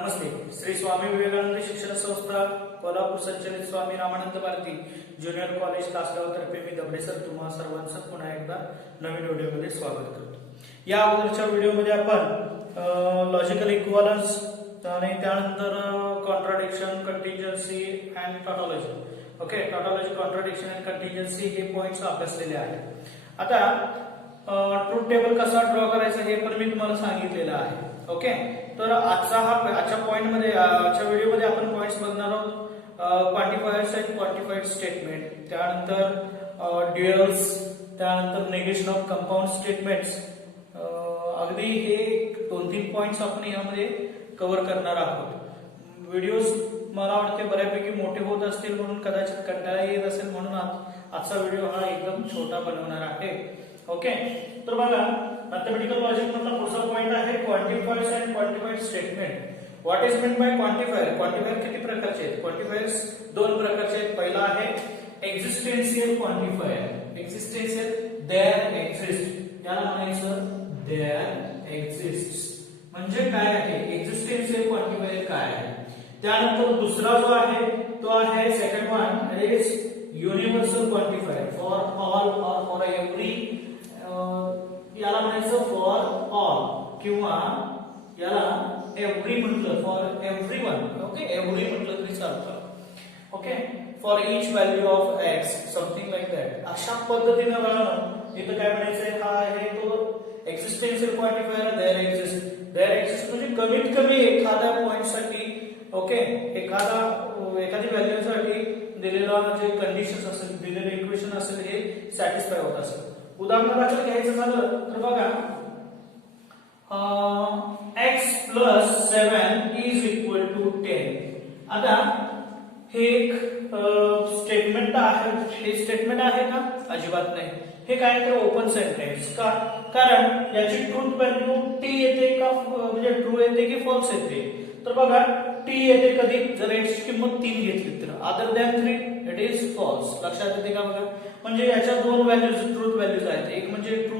नमस्ते. श्री स्वामी विवेकानंद शिक्षण संस्था कोल्हापूर संचलित स्वामी रामानंद भारती ज्युनियर कॉलेज तासगाव तर्फे मी दबडे सर तुम्हा सर्वांचं पुन्हा एकदा नवीन व्हिडिओमध्ये स्वागत करतो. या अगोदरच्या व्हिडिओमध्ये आपण लॉजिकल इक्विव्हॅलन्स आणि त्यानंतर contradiction, contingency and tautology, okay, tautology, contradiction and contingency हे पॉइंट्स अभ्यासलेले आहेत. आता ट्रूथ टेबल कसा ड्रॉ करायचा हे पण मी तुम्हाला सांगितलेलं आहे. ओके, तर आजच्या पॉइंटमध्ये, आजच्या व्हिडिओमध्ये आपण पॉइंट्स बघणार आहोत. क्वांटिफायर्स अँड क्वांटिफाईड स्टेटमेंट, त्यानंतर ड्युअल्स, त्यानंतर निगेशन ऑफ कंपाऊंड स्टेटमेंट्स. अगदी हे 2-3 पॉइंट्स आपण यामध्ये कव्हर करणार आहोत. व्हिडिओज मला वाटते बऱ्यापैकी मोठे होत असतील म्हणून कदाचित कंटाळा येत असेल म्हणून आजचा व्हिडिओ हा एकदम छोटा बनवणार आहे. ओके, तर बघा मॅथमेटिकल लॉजिक मधला पुढचा पॉइंट आहे quantifiers and quantified statement. What is mean by quantifier? Quantifier किती प्रकारचे आहेत? क्वांटिफायर्स 2 प्रकारचे आहेत. पहिला आहे existential quantifier. Existential, there exist, याला म्हणायचं देअर एक्झिस्ट्स. म्हणजे काय आहे एक्झिस्टेन्शियल क्वांटिफायर काय आहे? त्यानंतर दुसरा जो आहे तो आहे second one is universal quantifier for all और फॉर एव्हरी. याला म्हणायचं फॉर ऑल किंवा याला एव्हरी म्हटलं फॉर एव्हरीवन. ओके, एव्हरी म्हटलं तरी चालतं. Okay, for each value of x, something like that. अशा पद्धतीने बघा इथं काय म्हणायचंय, हा आहे तो एक्झिस्टेन्शियल क्वांटिफायर. देअर एक्झिस्ट म्हणजे कमीत कमी एखाद्या पॉइंट साठी, ओके, एखादी व्हॅल्यू साठी दिलेला जे कंडिशन्स असेल, दिलेलं इक्वेशन असेल हे सॅटिस्फाय होत असेल. उदाहरणार्थ घ्यायचं झालं तर बघा x + 7 इज इक्वल टू 10. आता हे एक स्टेटमेंट आहे. हे स्टेटमेंट आहे का? अजिबात नाही. हे काय तर ओपन सेंटेन्स. का? कारण याची ट्रूथ व्हॅल्यू t येते का, म्हणजे ट्रू येते की फॉल्स येते? तर बघा t येते कधी जर x ची किंमत 3 घेतली तर, other than 3 it is false. लक्षात येते का? बघा म्हणजे याच्या 2 व्हॅल्यूज, ट्रूथ व्हॅल्यूज आहेत. एक म्हणजे ट्रू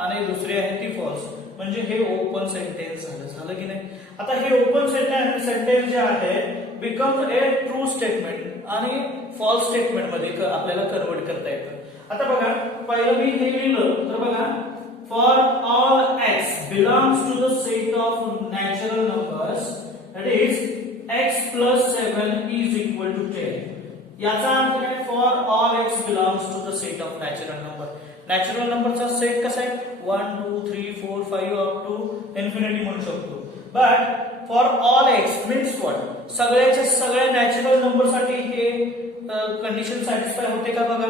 आणि दुसरी आहे ती फॉल्स. म्हणजे हे ओपन सेंटेन्स झालं की नाही? आता हे ओपन सेंटेन्स जे आहे बिकम्स ए ट्रू स्टेटमेंट आणि फॉल्स स्टेटमेंट मध्ये आपल्याला कन्वर्ट करता येतं. आता बघा पहिलं मी हे लिहिलं तर बघा for all x belongs to the set of natural numbers that is x + 7 is equal to 10. याचा अर्थ काय? For all x belongs to the set of natural number. Natural नंबरचा सेट कसा आहे? 1 2 3 4 5 अप टू इन्फिनिटी म्हणू शकतो. But for all x means what? सगळ्याच्या सगळ्या नॅचरल नंबर साठी हे कंडिशन सॅटिस्फाय होते का? बघा,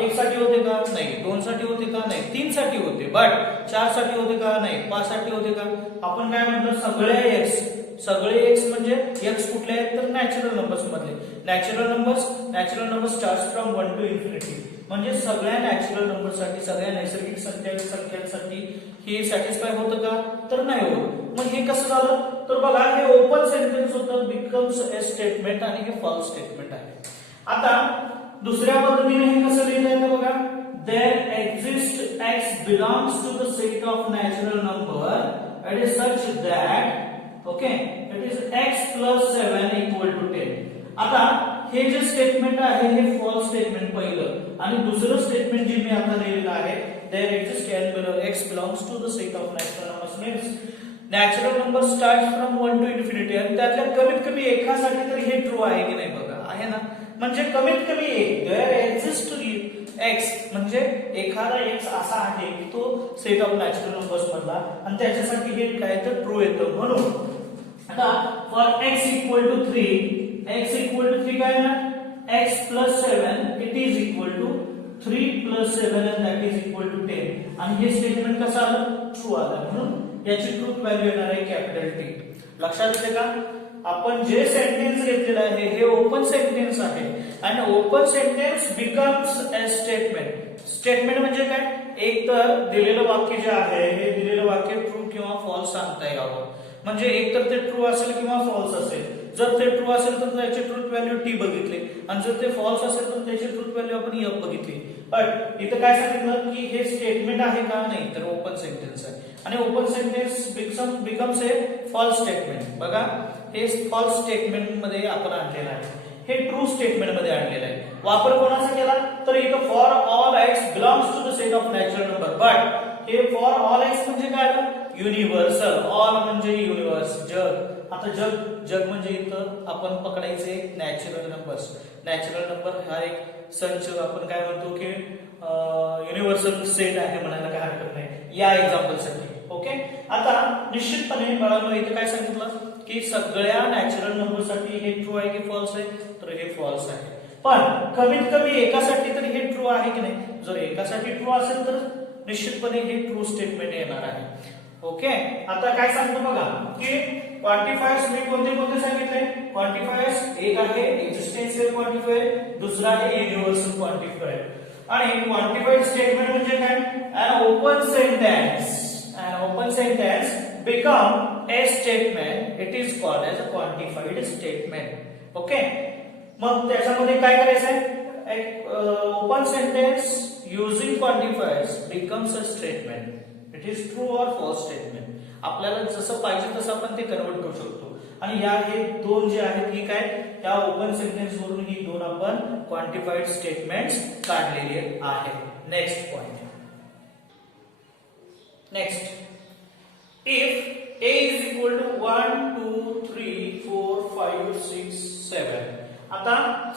1 साठी होते का? नाही. 2 साठी होते का? नाही. 3 साठी होते. बट 4 साठी होते का? नाही. 5 साठी होते का? आपण काय म्हणतो? सगळे एक्स म्हणजे एक्स कुठले आहेत तर नॅचरल नंबर्स मधले. Natural numbers starts from 1 to infinity. म्हणजे सगळ्या नॅचरल नंबरसाठी, सगळ्या नैसर्गिक संख्यांसाठी हे सॅटिस्फाय होतं का? तर नाही होत. मग हे कसं झालं? तर बघा हे ओपन सेंटेन्स होतं, बिकम्स ए स्टेटमेंट आणि हे फॉल्स स्टेटमेंट आहे. आता दुसऱ्या पद्धतीने हे कसं लिहिलं आहे बघा, there exist X belongs to the set of natural number it is such that, okay, it is x + 7 equal to 10. आता हे जे स्टेटमेंट आहे हे फॉल्स स्टेटमेंट पहिलं, आणि दुसरं स्टेटमेंट जे मी आता लिहिलेलं आहे there exist x belongs to the set of natural numbers means natural number start from 1 to infinity. आणि त्यातल्या कमीत कमी एकासाठी तर हे ट्रू आहे की नाही? बघा आहे ना. म्हणजे कमीत कमी एक, देयर एक्झिस्ट x म्हणजे एखादा x असा आहे की तो सेट ऑफ नॅचरल नंबर्स मधला आणि त्याच्यासाठी हे काय तर ट्रू येतं. म्हणून आता फॉर x इक्वल टू 3 काय ना? x + 7 it is equal to 3 + 7 and that is equal to 10. आणि हे स्टेटमेंट कसं आलं? ट्रू आलं. म्हणून याची ट्रूथ व्हॅल्यू येणार आहे कॅपिटल T. लक्षात येते का? आपण जे सेंटेन्स घेतलेलं आहे हे ओपन सेंटेन्स आहे आणि ओपन सेंटेन्स बिकम्स ए स्टेटमेंट. स्टेटमेंट म्हणजे काय? एक तर दिलेलं वाक्य जे आहे हे दिलेलं वाक्य ट्रू किंवा फॉल्स सांगता यावं. म्हणजे एक तर ते ट्रू असेल किंवा फॉल्स असेल. जर ते ट्रू असेल तर त्याची ट्रूथ व्हॅल्यू टी बघितली आणि जर ते फॉल्स असेल तर त्याची ट्रूथ व्हॅल्यू आपण एफ बघितली. बट इथं काय सांगितलं की हे स्टेटमेंट आहे का? नाही, तर ओपन सेंटेन्स आहे आणि open sentence becomes a false statement. बघा हे फॉल्स स्टेटमेंट मध्ये आपण आणलेलं आहे, हे ट्रू स्टेटमेंट मध्ये आणलेलं आहे. वापर कोणाचा केला तर इथं for all x belongs to the set of natural number. But हे फॉर ऑल एक्स म्हणजे काय युनिव्हर्सल. ऑल म्हणजे युनिव्हर्स, जग. आता जग म्हणजे इथं आपण पकडायचे नॅचरल नंबर्स. नॅचरल नंबर हा एक संच आपण काय म्हणतो की युनिव्हर्सल सेट आहे म्हणायला काय हरकत नाही या एक्झाम्पल साठी. ओके. आता निश्चितपणे बाळांनो इथे काय सांगितलं की सगळ्या नॅचरल नंबर साठी हे ट्रू आहे की फॉल्स आहे, तर हे फॉल्स आहे. पण कमीत कमी एकासाठी तरी हे ट्रू आहे की नाही. जर एकासाठी ट्रू असेल तर निश्चितपणे हे ट्रू स्टेटमेंट येणार आहे. ओके. आता काय सांगतो बघा की क्वांटिफायर्स मी कोणते कोणते सांगितले. क्वांटिफायर्स एक आहे एक्झिस्टेन्शियल क्वांटिफायर, दुसरा आहे युनिव्हर्सल क्वांटिफायर. आणि क्वांटिफाईड स्टेटमेंट म्हणजे काय, an open sentence become a statement, it is called as a quantified statement. Okay. मग त्याच्यामध्ये काय करायचं आहे, एक open sentence using quantifiers becomes a statement, it is true और फॉल्स स्टेटमेंट. आपल्याला जसं पाहिजे तसं आपण ते कन्वर्ट करू शकतो. आणि या हे दोन जे आहेत ठीक आहे, त्या ओपन सेंटेन्स वरून ही दोन आपण क्वांटिफाईड स्टेटमेंट्स काढलेले आहेत. Next point. Next, if a is equal to 1 2 3 4 5 6 7. आता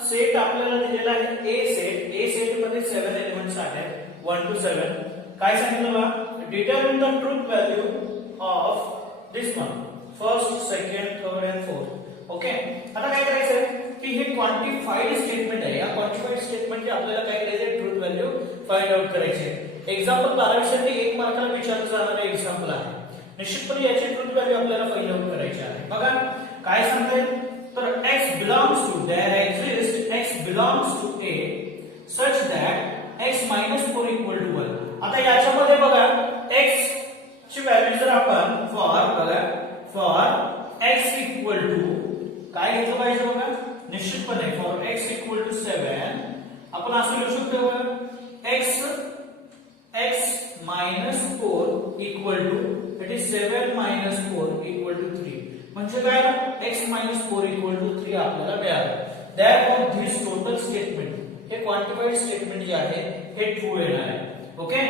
सेट आपल्याला दिलेला आहे ए सेट. ए सेट मध्ये 7 एलिमेंट्स आहेत 1 to 7. काय सांगितलं बघा, determine the truth value of this one, first second third and fourth. Okay. आता काय करायचं की हे क्वांटिफाईड स्टेटमेंट आहे. या क्वांटिफाईड स्टेटमेंटचे आपल्याला काय करायचं, ट्रूथ व्हॅल्यू फाइंड आउट करायचे. एक्झाम्पल 12 साठी 1 मार्काला विचारलं जाणारे एक्झाम्पल आहे. निश्चितपणे याची ट्रूथ व्हॅल्यू आपल्याला फाइंड आउट करायची आहे. बघा काय सांगते, तर x belongs to, there exists x belongs to a such that x minus 4 equal to 1. आता याच्यामध्ये बघा x ची व्हॅल्यू जर आपण फॉर x इक्वल टू काय घेतलं पाहिजे बघा, निश्चितपणे फॉर x इक्वल टू 7 आपण असं लिहू शकतो बघा, x minus 4 equal to, it is 7 minus 4 equal to 3. म्हणजे काय, x minus 4 equal to 3 आपल्याला मिळालं. Therefore this total statement, हे क्वांटिफाईड स्टेटमेंट जे आहे हे ट्रू येणार आहे. ओके.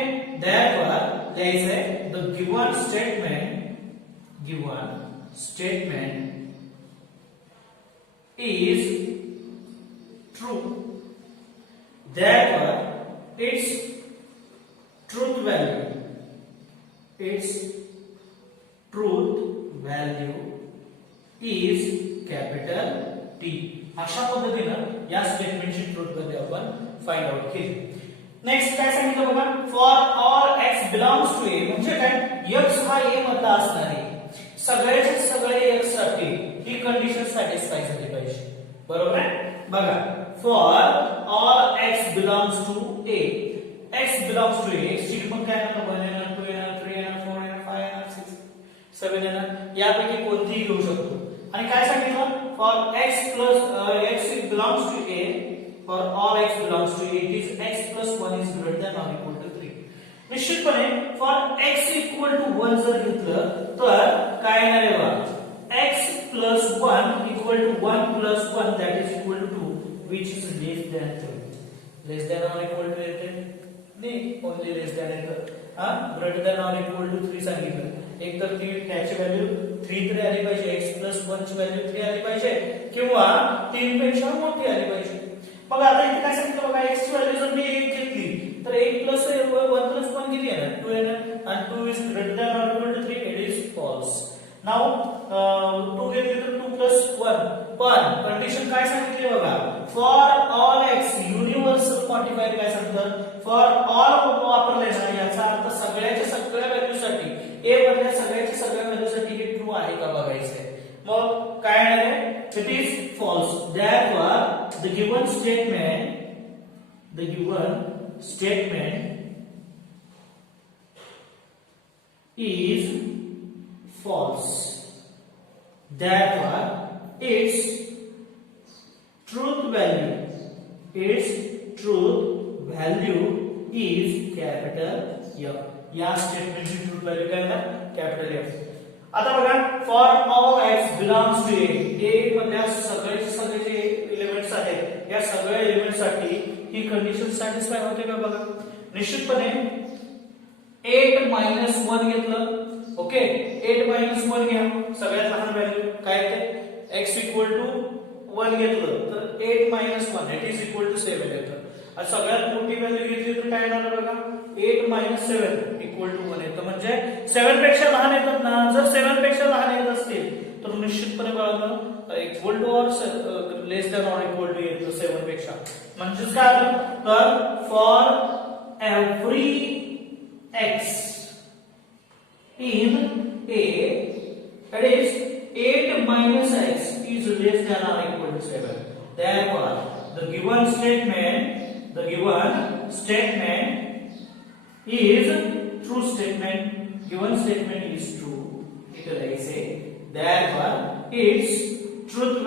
Therefore लिहायचं आहे the given statement is true. Therefore its truth value is capital T. अशा पद्धतीने या स्टेटमेंटची ट्रूथ व्हॅल्यू आपण फाइंड आउट केली. नेक्स्ट काय सांगितलं बघा, for all x belongs to a म्हणजे काय, x हा a मधला असणार आहे. सगळ्याचे सगळे x साठी ही कंडिशन सॅटिस्फाय झाली पाहिजे. बरोबर आहे. बघा for all x belongs to a, x belongs to a, x ची किंमत काय येणार, 1 येणार, 2 येणार, 3 येणार, 4 येणार, 5 येणार, 6 7 येणार, यापैकी कोणतीही घेऊ शकतो. आणि काय सांगितलं, for x belongs to a, for all x belongs to a, it is x plus 1 is greater than or equal to 3. निश्चितपणे फॉर x इक्वल टू 1 जर घेतलं तर काय येणार आहे बघा, x plus 1 equal to 1 plus 1 that is equal to 2, which is less than 3. Less than or equal to 8? नाही, only less than येतं. Greater than or equal to 3 सांगितलं. एक तर ती त्याची व्हॅल्यू 3 तरी आली पाहिजे, x plus 1 ची व्हॅल्यू 3 आली पाहिजे किंवा 3 पेक्षा मोठी आली पाहिजे. बघा आता इथे काय सांगितलं बघा, x ची व्हॅल्यू जर मी 1 घेतली तर 1 plus 1 किती येणार, 2 येणार, आणि 2 is greater than or equal to 3, it is false. Now 2 घेतली तर 2 plus 1, पण कंडिशन काय सांगितली बघा, for all x universal quantifier काय सांगतं, फॉर ऑल वापरले ना, याचा अर्थ सगळ्याच्या सगळ्या व्हॅल्यू साठी, a मधल्या सगळ्याच्या सगळ्या व्हॅल्यू साठी हे ट्रू आहे का बघायचं आहे. मग काय येणार आहे, it is false. Therefore the given statement is false. Therefore its truth value is capital F. या स्टेटमेंटची ट्रूथ व्हॅल्यू काय आहे, कॅपिटल F. आता बघा for all x belongs to A मधल्या सगळे जे एलिमेंट्स आहेत या सगळ्या एलिमेंटसाठी ही कंडिशन सॅटिस्फाय होते का बघा. निश्चितपणे 8 मायनस 1 घेतलं ओके 8 मायनस 1 घ्या सगळ्यात लहान व्हॅल्यू काय येते x इक्वल टू 1 घेतलं तर 8 minus 1 it is equal to 7 येतं. आणि सगळ्यात मोठी व्हॅल्यू घेतली तर काय येणार बघा 8 मायनस 7 इक्वल टू 1 येतं. म्हणजे 7 पेक्षा लहान येतात ना. जर 7 पेक्षा लहान येत असतील तर निश्चितपणे बाळांनो equal to or less than or equal to येतं 7 पेक्षा. म्हणजे काय आलं तर for every x in A that is 8 minus x is less than or equal to 7. Therefore the given statement is true statement. Given statement is true. Here I say therefore its truth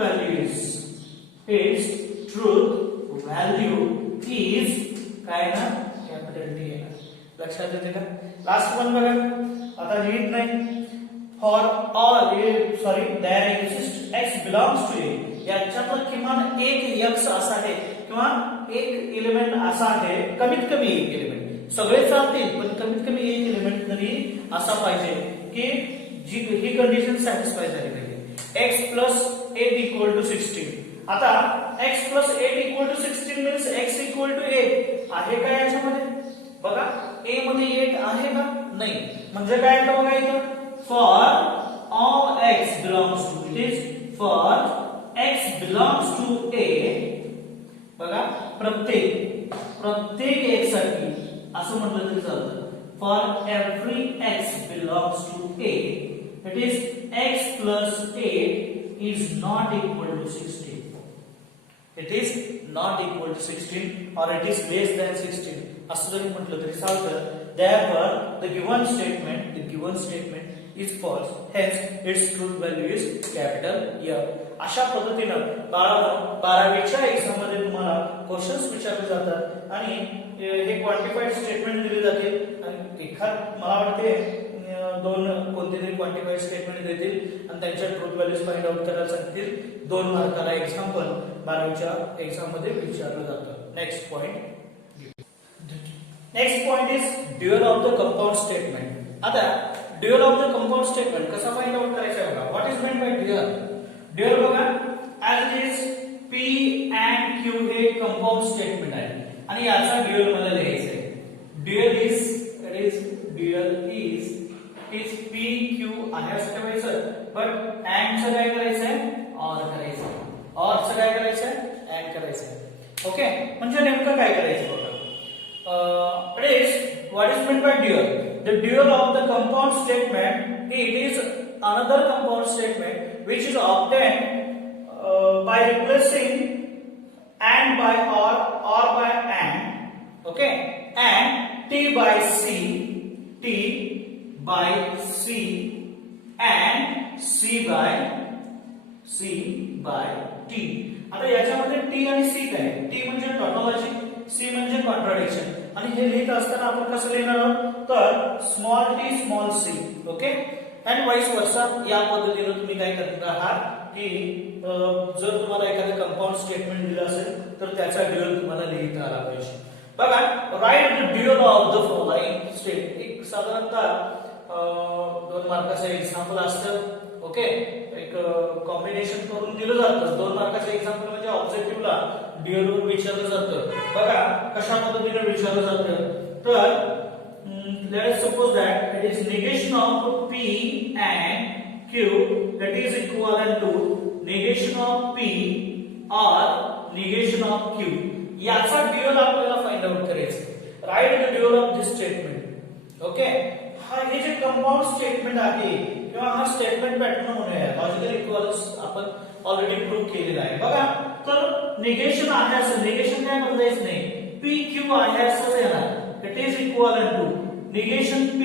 value is काय ना capital T आहे. लक्षात येते का. Last one बघा आता लिहित नाही for all there exist x belongs to A याच्यातला किमान एक x असा आहे किंवा एक एलिमेंट असा आहे कमीत कमी एक एलिमेंट सगळे चालतील पण कमीत कमी एक एलिमेंट तरी असा पाहिजे की जी ही कंडिशन सॅटिस्फाय झाली पाहिजे. x plus 8 equal to 16. आता x plus 8 equal to 16 means x equal to 8 आहे का याच्यामध्ये बघा a मध्ये 8 आहे का नाही. म्हणजे काय येतं बघा इथं for all x belongs to it is for x belongs to a बघा प्रत्येक x साठी असं म्हटलं तरी चालतं for every x belongs to a it is x plus 8 is not equal to 16. It is not equal to 16 or it is less than 16 असं जरी म्हटलं तरी चालतं. Therefore the given statement is false. Hence its truth value is capital F. अशा पद्धतीनं 12वीच्या exam मध्ये तुम्हाला questions विचारले जातात आणि हे क्वांटिफाईड स्टेटमेंट दिले जाते आणि एखाद मला वाटते दोन कोणतेतरी क्वांटिफाईड स्टेटमेंट देतील आणि त्यांच्या ट्रूथ व्हॅल्यूज फाइंड आउट करायला सांगतील. 2 मार्काला एक्झाम्पल 12वीच्या एक्झाम मध्ये विचारलं जातं. Next point is dual of the compound statement. आता dual of the compound statement कसा फाइंड आउट करायचा बघा. What is meant by dual बघा as it is P and Q हे कंपाऊंड स्टेटमेंट आहे आणि याचा ड्युअल मला लिहायचा आहे. ड्युअल इज P Q आहे असं ठेवायचं बट अँडचं काय करायचंय ऑर करायचं. ऑरचं काय करायचंय अँड करायचंय. ओके म्हणजे नेमकं काय करायचं बघा. It is what is meant by dual. The dual of the compound statement it is another compound statement which is obtained by replacing and by or by and. Okay, and T by C and C by T. आता याच्यामध्ये T आणि C काय T म्हणजे tautology C म्हणजे contradiction आणि हे लिहित असताना आपण कसं लिहिणार आहोत तर small t small c. Okay and vice versa या पद्धतीने तुम्ही काय करणार आहात की जर तुम्हाला एखादं कंपाऊंड स्टेटमेंट दिलं असेल तर त्याचा ड्युअल तुम्हाला लिहिता आला पाहिजे. बघा write the dual of the following state. एक साधारणतः 2 मार्काचं एक्झाम्पल असतं. ओके एक कॉम्बिनेशन करून दिलं जातं. 2 मार्काचं एक्झाम्पल म्हणजे ऑब्जेक्टिव्हला ड्युअल वर विचारलं जातं. बघा कशा पद्धतीने विचारलं जातं तर let us suppose that it is negation of P and Q that is equivalent to negation of P or negation of Q. याचा ड्युअल आपल्याला फाइंड आउट करायचं. Right the dual of this statement. Okay हा हे जे compound statement आहे किंवा हा statement pattern म्हणूया लॉजिकल इक्विव्हॅलन्स आपण ऑलरेडी प्रूव्ह केलेला आहे. बघा तर निगेशन आहे असं निगेशन काय बदलायचं नाही. P Q आहे असंच येणार. It is equivalent to negation P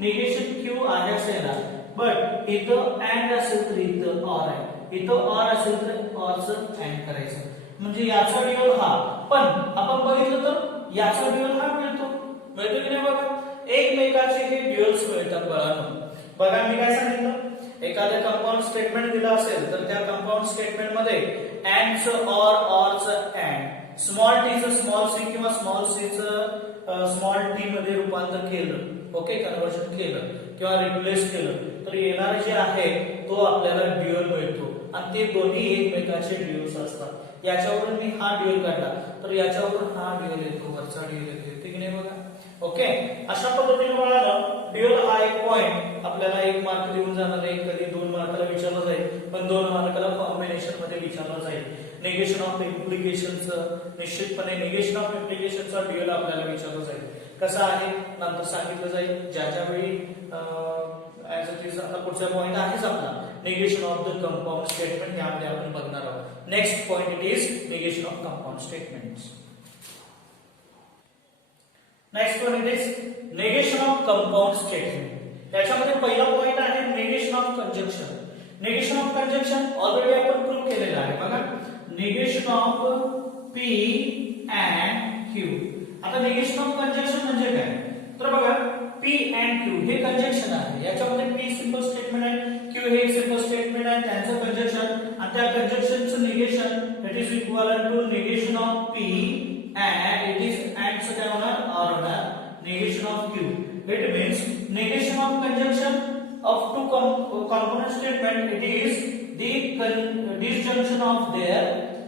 negation Q आहे असं येणार. बट इथं अँड असेल तर इथं ऑर आहे. इथं ऑर असेल तर ऑरचं अँड करायचं. म्हणजे याचा ड्युअल हा पण आपण बघितलं तर याचा ड्युअल हा मिळतो की नाही बघा. एकमेकाचे हे ड्युअल्स मिळतात बाळांनो. बघा मी काय सांगितलं, एखादं कंपाऊंड स्टेटमेंट दिलं असेल तर त्या कंपाऊंड स्टेटमेंट मध्ये अँडचं ऑरचं अँड, स्मॉल टीचं स्मॉल सी किंवा स्मॉल सीचं स्मॉल टी मध्ये रूपांतर केलं, ओके, कन्वर्जन केलं किंवा रिप्लेस केलं तर येणार जे आहे तो आपल्याला ड्युअल मिळतो आणि ते दोन्ही एकमेकाचे ड्युअल्स असतात. याच्यावरून मी हा ड्युअल काढला तर याच्यावरून हा ड्युअल येतो, वरचा ड्युअल येतो, ठीक नाही बघा. ओके, अशा पद्धतीने बाळाला ड्युअल हा एक पॉइंट आपल्याला 1 मार्क देऊन जाणार आहे, कधी 2 मार्काला विचारला जाईल, पण 2 मार्काला कॉम्बिनेशन मध्ये विचारला जाईल. निगेशन ऑफ इम्प्लिकेशनचं निश्चितपणे निगेशन ऑफ इम्प्लिकेशनचा ड्युअल आपल्याला विचारला जाईल. कसं आहे नंतर सांगितलं जाईल ज्या वेळी ऍज इट इज. आता पुढचा पॉइंट आहेच आपला negation of the compound statement, यामध्ये आपण बघणार आहोत. Next point it is negation of compound statements. Next point it is negation of compound statement. त्याच्यामध्ये पहिला पॉइंट आहे negation of conjunction. Negation of conjunction already आपण प्रूव्ह केलेलं आहे बघा. Negation of P and Q. आता निगेशन ऑफ कंजंक्शन म्हणजे काय तर बघा पी अँड क्यू हे कंजंक्शन आहे. याच्यामध्ये पी सिंपल स्टेटमेंट आहे, क्यू हे सिंपल स्टेटमेंट आहे, त्यांचं कंजंक्शन आणि त्या कंजंक्शनचं negation it is equal to negation of P and it is अँडचं काय होणार ऑर होणार negation of q. It means negation of conjunction of two component statement. It is the disjunction of their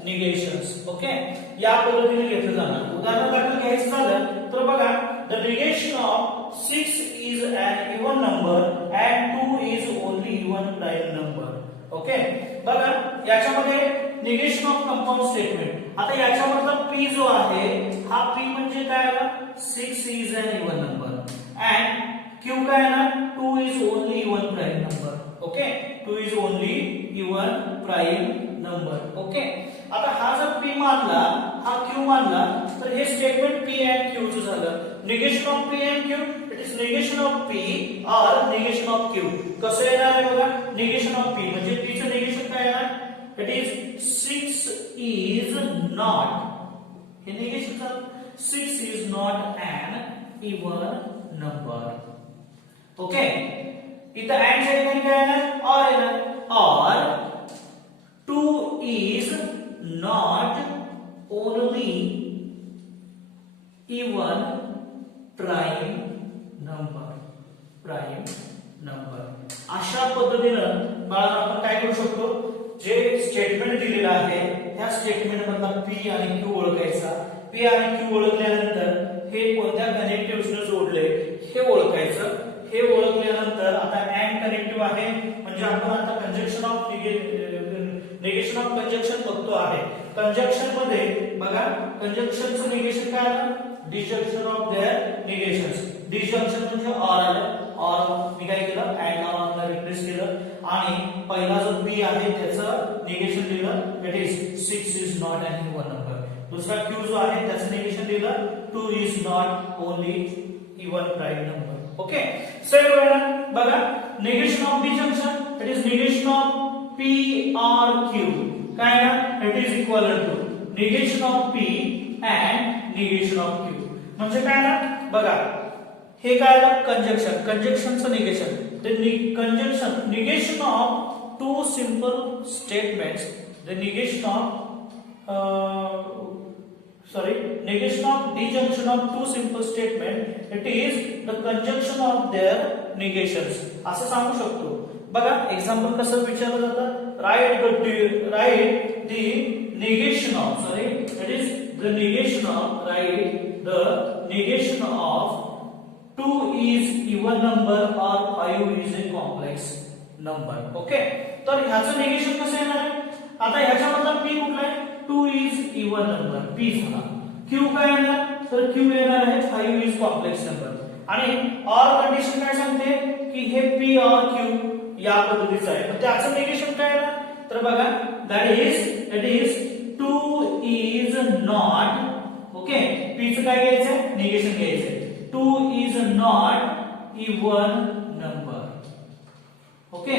negations. Okay, या पद्धतीने घेतलं जाणार. उदाहरण दाखल घ्यायचं झालं तर बघा the negation of 6 is an even number and 2 is only even prime number. Okay, बघा याच्यामध्ये निगेशन ऑफ कंपाऊंड स्टेटमेंट. आता याच्यामधला p जो आहे हा p म्हणजे काय आला 6 is an even number and q काय आला 2 is only even prime number. Okay, 2 is only even prime number. Okay, आता हा जर p मानला हा q मानला तर हे स्टेटमेंट p and q चं झालं. Negation of p and q it is negation of p और निगेशन ऑफ q. कसं येणार आहे बघा निगेशन ऑफ p म्हणजे p चं निगेशन काय येणार इट इज 6 is not, हे निगेशन झालं 6 is not an even number. Okay, इथं अँड च्या ठिकाणी काय येणार ऑर येणार और 2 is not only even prime number. अशा पद्धतीनं बाळा आपण काय करू शकतो जे स्टेटमेंट दिलेलं आहे ह्या स्टेटमेंट मधला पी आणि क्यू ओळखायचा. पी आणि क्यू ओळखल्यानंतर हे कोणत्या कनेक्टिव्हने जोडले हे ओळखायचं. हे ओळखल्यानंतर आता अँड कनेक्टिव्ह आहे म्हणजे आपण आता conjunction of negation of conjunction बघतो आहे. कंजंक्शन मध्ये बघा कंजंक्शनचं निगेशन काय आलं डिसजंक्शन ऑफ देअर निगेशन्स. डिसजंक्शन म्हणजे ऑर आलं, ऑर मी काय केलं अँड ऑर रिप्लेस केलं आणि पहिला जो पी आहे त्याचं निगेशन दिलं it is 6 is not an even number. दुसरा क्यू जो आहे त्याचं निगेशन दिलं 2 is not only even prime number. Okay, same वेळा बघा negation of disjunction it is negation of P और क्यू काय ना it is equal to negation of P and negation of Q. म्हणजे काय ना बघा हे काय कंजंक्शन, कंजंक्शनचं negation conjunction negation of two simple statements. The negation of negation of disjunction of two simple statement it is the conjunction of their negations असं सांगू शकतो. बघा एक्झाम्पल कसं विचारलं जातं write the negation of it is the negation of write the negation of 2 is even number or 5 is a complex number. Okay, तर ह्याचं negation कसं येणार आहे आता ह्याच्यामधला p कुठला आहे 2 is even number p झाला. q काय येणार तर q येणार आहे 5 is complex number आणि or कंडिशन काय सांगते की हे p और q या पद्धतीचं आहे. तर त्याचं निगेशन काय येणार तर बघा that is 2 is not. Okay, p चं काय घ्यायचं निगेशन घ्यायचं 2 is not even number. Okay,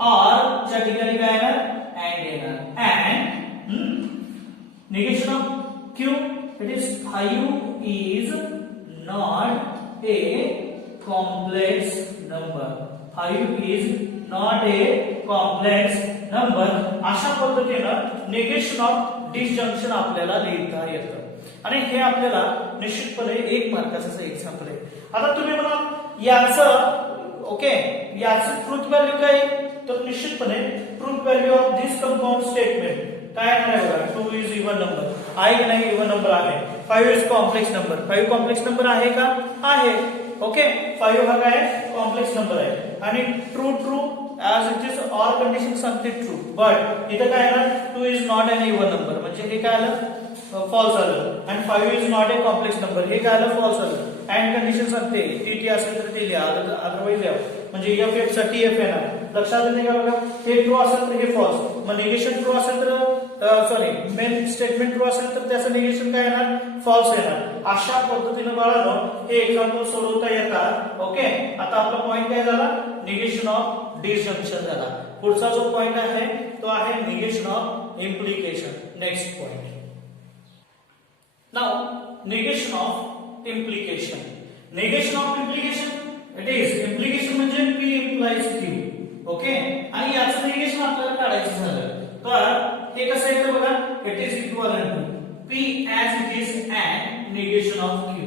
or च्या ठिकाणी काय येणार and येणार and negation of q it is 5 is not a complex number. 5 is not a complex number. अशा पद्धतीनं निगेशन ऑफ डिसजंक्शन आपल्याला लिहिता येतं आणि हे आपल्याला निश्चितपणे 1 मार्काचं एक्झाम्पल आहे. आता तुम्ही म्हणाल याचं ओके याचं ट्रूथ व्हॅल्यू काय, तर निश्चितपणे truth value of this compound statement काय आहे बघा. 2 इज इव्हन नंबर आहे की नाही, इव्हन नंबर आहे. 5 is complex number, 5 complex number आहे का, आहे. ओके 5 हा काय कॉम्प्लेक्स नंबर आहे आणि true true as it is or condition सांगते ट्रू. बट इथं काय आलं 2 is not an even number म्हणजे हे काय आलं फॉल्स आलं. आणि 5 is not a complex number हे काय आलं फॉल्स आलं. अँड कंडिशन सांगते टी असेल तर ते लिहा, अदरवाइज लिहा म्हणजे एफ एफ साठी एफ येणार. लक्षात येते का बघा, हे ट्रू असेल तर हे फॉल्स. मग निगेशन ट्रू असेल तर सॉरी मेन स्टेटमेंट ट्रू असेल तर त्याचं निगेशन काय येणार फॉल्स येणार. अशा पद्धतीने बाळांनो हे एक्झाम्पल सोडवता येतात. ओके आता आपला पॉइंट काय झाला, निगेशन ऑफ डिसजंक्शन झाला. पुढचा जो पॉइंट आहे तो आहे negation of implication. Next point now negation of implication. negation of implication it is implication म्हणजे p implies q. ओके आणि याचं निगेशन आपल्याला काढायचं झालं तर हे कसं येतं बघा, it is equivalent to p as it is and negation of q.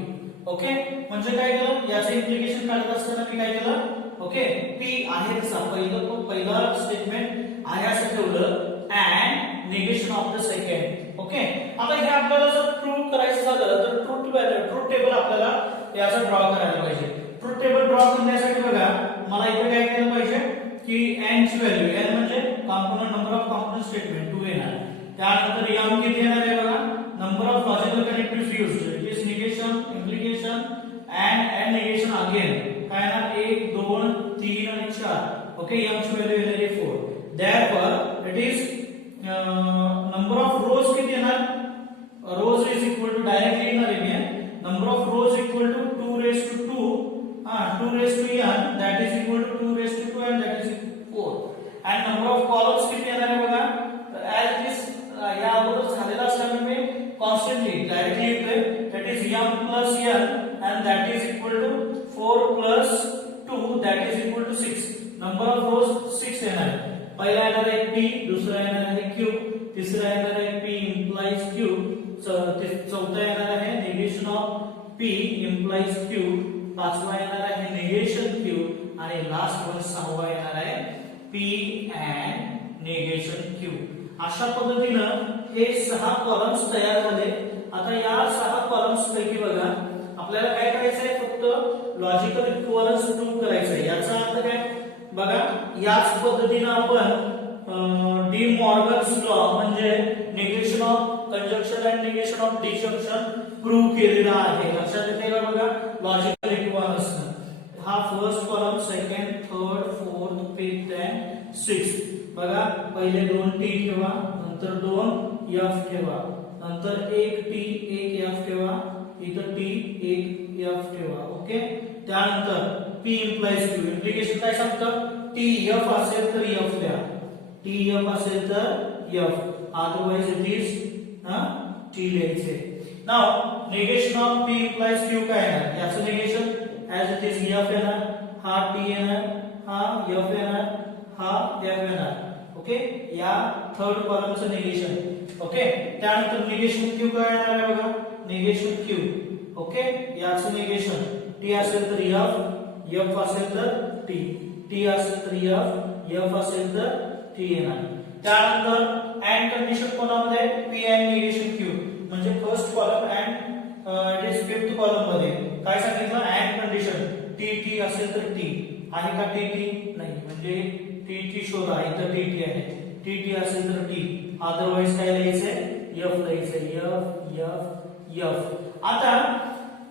Okay म्हणजे काय केलं याचं इम्प्लिकेशन काढत असताना मी काय केलं, ओके p आहे तसा पहिला स्टेटमेंट आहे असं ठेवलं and negation of the second. Okay आता हे आपल्याला जर प्रूव्ह करायचं झालं तर ट्रूथ टेबल आपल्याला याचा ड्रॉ करायला पाहिजे. ट्रूथ टेबल ड्रॉ करण्यासाठी बघा मला इथे काय केलं पाहिजे की n ची व्हॅल्यू n म्हणजे component number of component statement 2 येणार. त्यानंतर m किती येणार आहे बघा, number of logical connectives used it is negation implication and negation again काय येणार 1 2 3 आणि 4. ओके m ची व्हॅल्यू येणार आहे 4. therefore it is number of rows किती येणार, rows is equal to directly येणार आहे number of rows equal to 2 raised to 2 2 raised to n that is equal to 2 raised to 2 and that is 4. and number of columns किती येणार आहे बघा, as it is या अगोदर झालेला असल्यामुळे मी कॉन्स्टंटली डायरेक्टली येतोय that is m plus n and that is equal to 4 plus 2 that is equal to 6. number of rows 6 येणार आहे. पहिला येणार आहे p, दुसरा येणार आहे q, तिसरा येणार आहे p implies q, चौथा येणार आहे negation of p implies q, पाचवा येणार आहे निगेशन q आणि लास्ट वन सहावा येणार आहे p and निगेशन q. अशा पद्धतीनं हे 6 कॉलम्स तयार झाले. आता या 6 कॉलम्स पैकी बघा आपल्याला काय करायचंय, फक्त लॉजिकल इक्विव्हॅलन्स प्रूव्ह करायचंय. याचा अर्थ काय बघा, याच पद्धतीने आपण डी मॉर्गन्स लॉ म्हणजे negation of conjunction and negation of disjunction prove केलेला आहे. लक्षात येते का बघा, लॉजिकल इक्विव्हॅलन्स हा first column, second, third, fourth, fifth and sixth. बघा पहिले 2 टी ठेवा, नंतर 2 एफ ठेवा, नंतर 1 टी 1 एफ ठेवा, इथं टी 1 एफ ठेवा. ओके त्यानंतर p implies q. इम्प्लिकेशन काय सांगतं, टी एफ असेल तर एफ लिहा, टी एफ असेल तर F, otherwise it is T लिहायचे. Now negation of p implies q काय आहे, याचं negation as it is F येणार, हा टी येणार, हा एफ येणार, हा एफ येणार. ओके या थर्ड कॉलमचं निगेशन. ओके त्यानंतर निगेशन q काय येणार आहे बघा, निगेशन q. ओके याचं निगेशन टी असेल तर एफ असेल तर टी, टी असेल तर एफ असेल तर टी येणार. त्यानंतर अँड कंडिशन कोणामध्ये, पी अँड निगेशन क्यू म्हणजे first column and it is fifth column मध्ये काय सांगितलं, अँड कंडिशन टी टी असेल तर टी आहे का, टी टी नाही म्हणजे टी टी शोधा, इथं टी टी आहे, टी टी असेल तर टी, अदरवाइज काय लिहायचंय एफ लिहायचंय, एफ एफ एफ. आता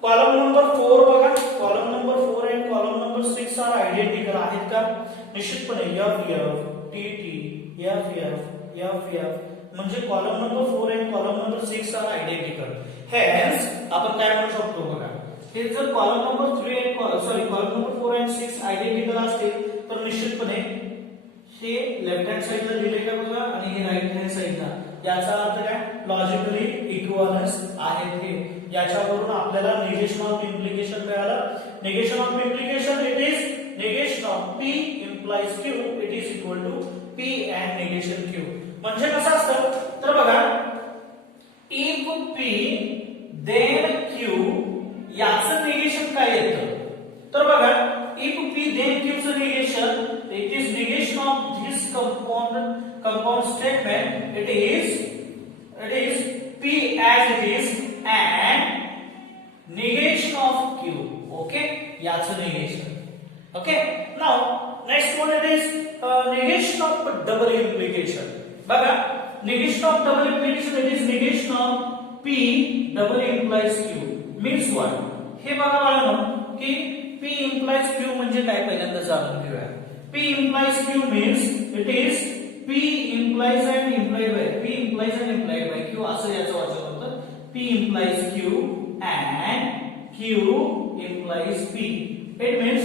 कॉलम नंबर 4 बघा, कॉलम नंबर 4 आणि कॉलम नंबर 6 आर आयडेंटिकल आहेत का, निश्चितपणे F F T T F F F F म्हणजे कॉलम नंबर 4 आणि column number 6 are identical. Hence आपण काय म्हणू शकतो बघा, हे जर कॉलम नंबर 3 आणि कॉलम नंबर 4 आणि 6 आयडेंटिकल असतील तर निश्चितपणे हे लेफ्ट हँड साइडला दिले का बघा आणि हे राईट हँड साइडला, याचा अर्थ काय लॉजिकली इक्विव्हॅलन्स आहेत हे. याच्यावरून आपल्याला निगेशन ऑफ इम्प्लिकेशन मिळालं. Negation of implication it is negation of P implies Q it is equal to P and negation Q. म्हणजे कसं असतं तर बघा if P then Q याचं निगेशन काय येतं तर बघा if P then Q चं negation it is negation of this compound statement it is P as it is and negation of Q. Okay, याचं negation. Okay, now next one it is negation of double implication. बघा negation of double implication it is negation of P double implies Q means what? हे बघा बाळांनो की P implies Q म्हणजे काय पहिल्यांदा जाणून घेऊया. P implies Q means it is P implies and implied by P implies and implied by Q असं याचं वाचन होतं. P implies Q and Q implies P. It means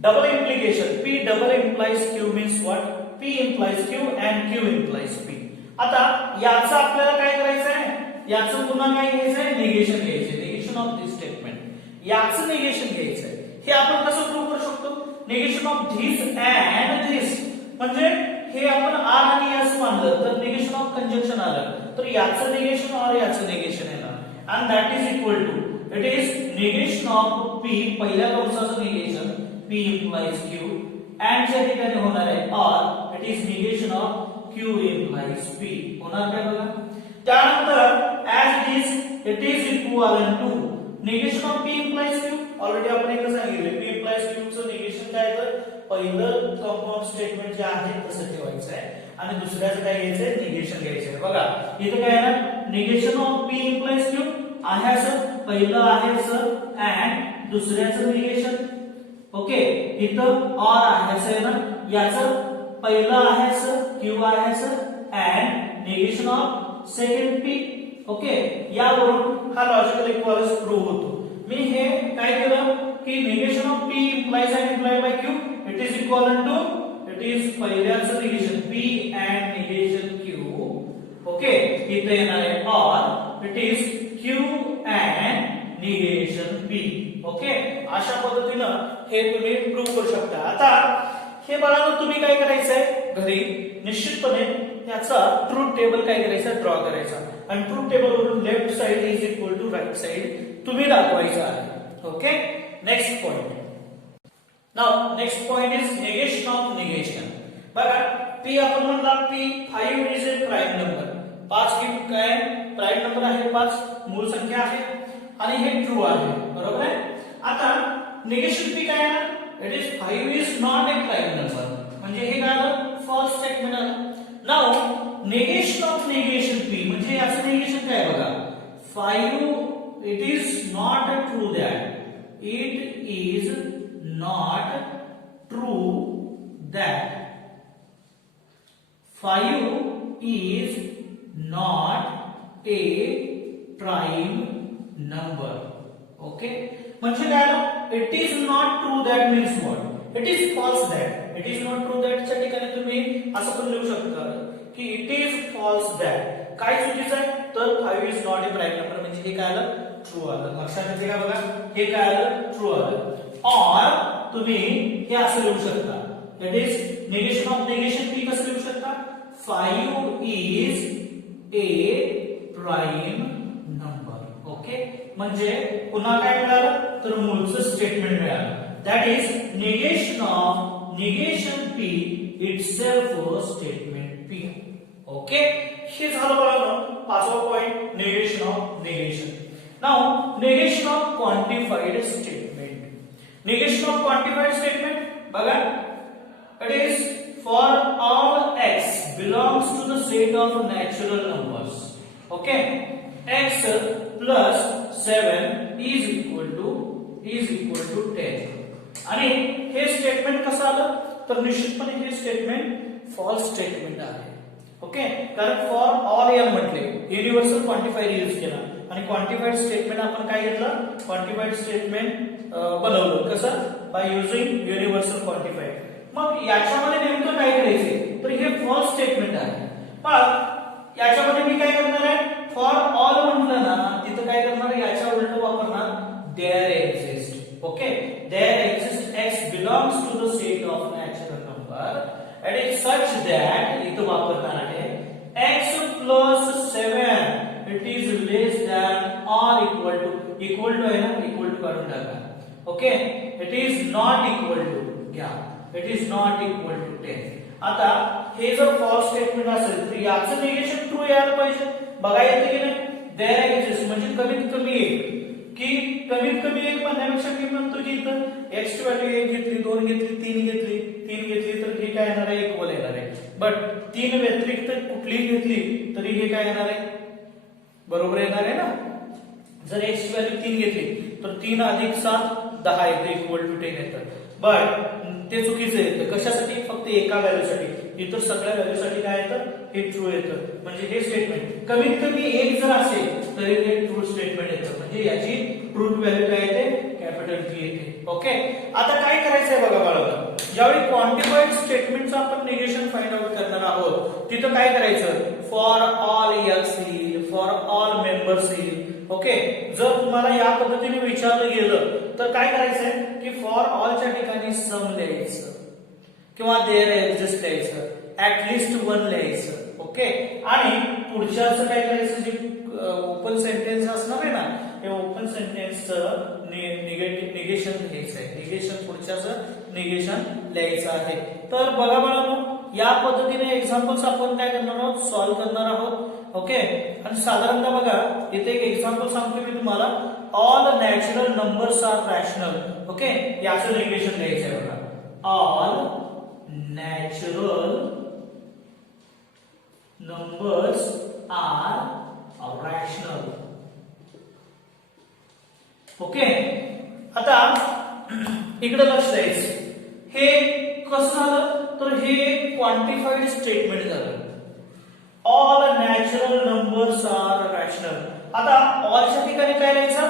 double implication. P double implies Q means what? P implies Q and Q implies P. आता याचं आपल्याला काय करायचं आहे याचं पुन्हा काय घ्यायचं आहे निगेशन घ्यायचं आहे. निगेशन ऑफ दिस स्टेटमेंट याचं निगेशन घ्यायचं आहे. हे आपण कसं प्रूव्ह करू शकतो negation of this and this म्हणजे हे आपण आर आणि एस मानलं तर निगेशन ऑफ कंजंक्शन आलं तर याचं निगेशन और याचं निगेशन येणार and that is equal to it is negation of P पहिल्या कंसाचं negation P implies Q and च्या ठिकाणी होणार आहे or it is negation of Q implies P होणार काय बघा त्यानंतर as it is equivalent to negation of P implies Q already आपण एकदा सांगितलं P implies Q चं निगेशन काय तर पहिलं कंपाऊंड स्टेटमेंट जे आहे तसं ठेवायचं आहे आणि दुसऱ्याचं काय घ्यायचंय निगेशन घ्यायचं आहे बघा इथे काय आहे ना negation of P implies Q आहे असं पहिलं आहे सर and दुसऱ्याचं निगेशन ओके इथं और आहे असं आहे ना याचं पहिलं आहे सर Q आहे sir and negation of second P okay यावरून हा लॉजिकल इक्विव्हॅलन्स प्रूव्ह होतो. मी हे काय केलं की negation of P implies and implied by Q it is equivalent to it is पहिल्याचं negation P and negation Q okay इथे येणार आहे or it is Q and negation P okay अशा पद्धतीनं हे तुम्ही प्रूव्ह करू शकता. आता हे बाळांनो तुम्ही काय करायचंय घरी निश्चितपणे याचा ट्रूथ टेबल काय करायचा ड्रॉ करायचा आणि ट्रूथ टेबल वरून left side is equal to right side तुम्ही दाखवायचं आहे. Okay next point now next point is negation of negation. बघा P आपण म्हणला P 5 is a prime number 5 की काय प्राइम नंबर आहे 5 मूळ संख्या आहे आणि हे ट्रू आहे बरोबर आहे. आता निगेशन P काय आहे it is 5 is not a prime number म्हणजे हे काय आलं फॉल्स स्टेटमेंट आलं. Now negation of negation P म्हणजे याचं निगेशन काय बघा 5 it is not true that it is not true that 5 is not a prime number okay म्हणजे काय it is not true that means what it is false that it is not true that च्या ठिकाणी तुम्ही असं पण लिहू शकता की it is false that काय चुकीचं आहे तर 5 is not a prime number म्हणजे हे काय आलं ट्रू आलं. लक्षात येते का बघा हे काय आलं ट्रू आलं. और तुम्ही हे असं लिहू शकता that is negation of negation P कसं लिहू शकता 5 is a prime number okay म्हणजे पुन्हा काय मिळालं तर मूळचं स्टेटमेंट मिळालं that is negation of negation P itself statement P okay हे झालं बघा पाचवा point negation of negation. now negation of quantified statement negation of quantified statement बघा it is for all x belongs to the set of natural numbers okay x plus 7 is equal to 10 आणि हे statement कसं आलं तर निश्चितपणे हे statement false statement आहे okay कारण फॉर ऑल एन म्हटले युनिव्हर्सल क्वांटिफायर यूज केला आणि क्वांटिफाईड स्टेटमेंट आपण काय घेतलं क्वांटिफाईड स्टेटमेंट बनवलं कसं बाय युजिंग युनिव्हर्सल क्वांटिफायर. मग याच्यामध्ये नेमकं काय करायचे तर हे फॉल्स स्टेटमेंट आहे पण याच्यामध्ये मी काय करणार आहे फॉर ऑल म्हटलं ना तिथं काय करणार याच्या उलट वापरणार there exist okay there exist x belongs that is such that इथं वापरणार आहे x plus 7 it is less than or equal to आहे ना, इक्वल टू काढून टाका. Okay, it is not equal to घ्या, it is not equal to 10. आता हे जर फॉल्स स्टेटमेंट असेल तर याचं निगेशन ट्रू यायला पाहिजे. बघा येते की नाही, देयर एक्झिस्ट म्हणजे कमीत कमी एक, की कमीत कमी एक म्हणण्यापेक्षा मी म्हणतो की इथं x ची व्हॅल्यू 1 घेतली, 2 घेतली, 3 घेतली तर हे काय येणार आहे, इक्वल येणार आहे. बट 3 व्यतिरिक्त कुठलीही घेतली तरी हे काय येणार आहे, बरोबर येणार आहे ना. जर x ची व्हॅल्यू 3 घेतली तर 3 अधिक 7 10 येते, इक्वल टू 10 येतं. बट ते चुकीचं येतं. कशासाठी, फक्त एका व्हॅल्यूसाठी. इतर सगळ्या व्हॅल्यूसाठी काय येतं, हे ट्रू येतं. म्हणजे हे स्टेटमेंट कमीत कमी एक जर असेल तरी ते ट्रू स्टेटमेंट येतं. म्हणजे याची ट्रूथ व्हॅल्यू काय येते, कॅपिटल T येते. ओके, आता काय करायचं आहे बघा बाळांनो, ज्यावेळी क्वांटिफाईड स्टेटमेंटचं आपण निगेशन फाइंड आउट करणार आहोत तिथं काय करायचं, फॉर ऑल एक्स येईल, फॉर ऑल मेंबर्स येईल. ओके, जर तुम्हाला या पद्धतीने विचारलं गेलं तर काय करायचंय की फॉर ऑलच्या ठिकाणी सम लिहायचं किंवा देअर एक्झिस्ट लिहायचं, ऍटलिस्ट 1 लिहायचं. ओके, आणि पुढच्याचं काय करायचं, जे ओपन सेंटेन्स असणार आहे ना, हे ओपन सेंटेन्सचं निगेशन लिहायचं आहे. निगेशन पुढच्याचं निगेशन लिहायचं आहे. तर बघा बाळांनो, या पद्धतीने एक्झाम्पल्स आपण काय करणार आहोत, सॉल्व्ह करणार आहोत. ओके, आणि साधारणतः बघा इथे एक एक्झाम्पल सांगतो मी तुम्हाला, all natural numbers are rational. Okay, याचं निगेशन लिहायचं आहे बघा, all natural numbers are rational. Okay, आता इकडे लक्ष द्यायचं, हे कसं झालं तर हे क्वांटिफाईड स्टेटमेंट झालं. All natural numbers are rational. आता ऑलच्या ठिकाणी काय लिहायचं,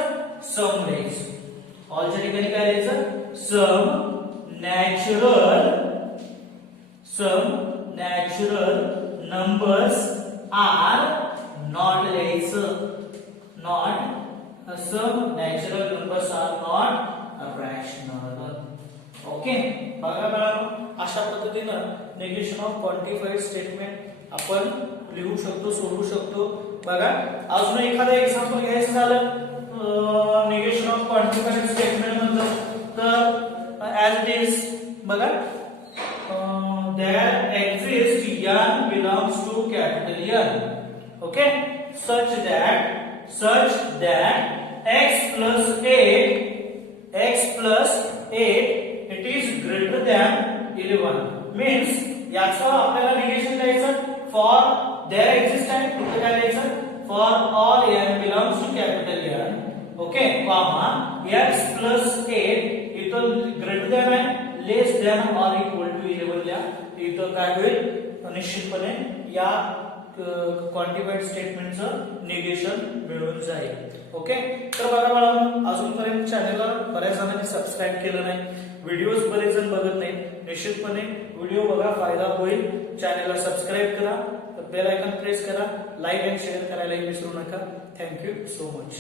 सम लिहायचं. ऑलच्या ठिकाणी काय लिहायचं, some natural numbers are not लिहायचं, not some natural numbers are not rational. Okay, बघा बाळांनो, अशा पद्धतीनं निगेशन ऑफ क्वांटिफाईड स्टेटमेंट आपण लिहू शकतो, सोडवू शकतो. बघा अजून एखादं एक्झाम्पल घ्यायचं झालं निगेशन ऑफ क्वांटिफाईड स्टेटमेंट मधलं, तर ऍज इट इज बघा, there exists n belongs to capital N. Okay, such that x plus 8 it is greater than 11. means याचं आपल्याला निगेशन द्यायचं, फॉर देयर एक्झिस्ट आहे इथे काय द्यायचं, for all n belongs to capital N. Okay, comma x plus 8 इथं greater than आहे, लेस than or equal to 11 ला इथं काय होईल, निश्चितपणे या क्वांटिफाईड स्टेटमेंटचं निगेशन मिळून जाईल. ओके, तर बघा बाळांनो, अजूनपर्यंत चॅनलला बऱ्याच जणांनी सबस्क्राईब केलं नाही, व्हिडिओज बरेच जण बघत नाही. निश्चितपणे व्हिडिओ बघा, फायदा होईल. चॅनलला सबस्क्राईब करा, बेल आयकॉन प्रेस करा, लाईक आणि शेअर करायला विसरू नका. Thank you so much.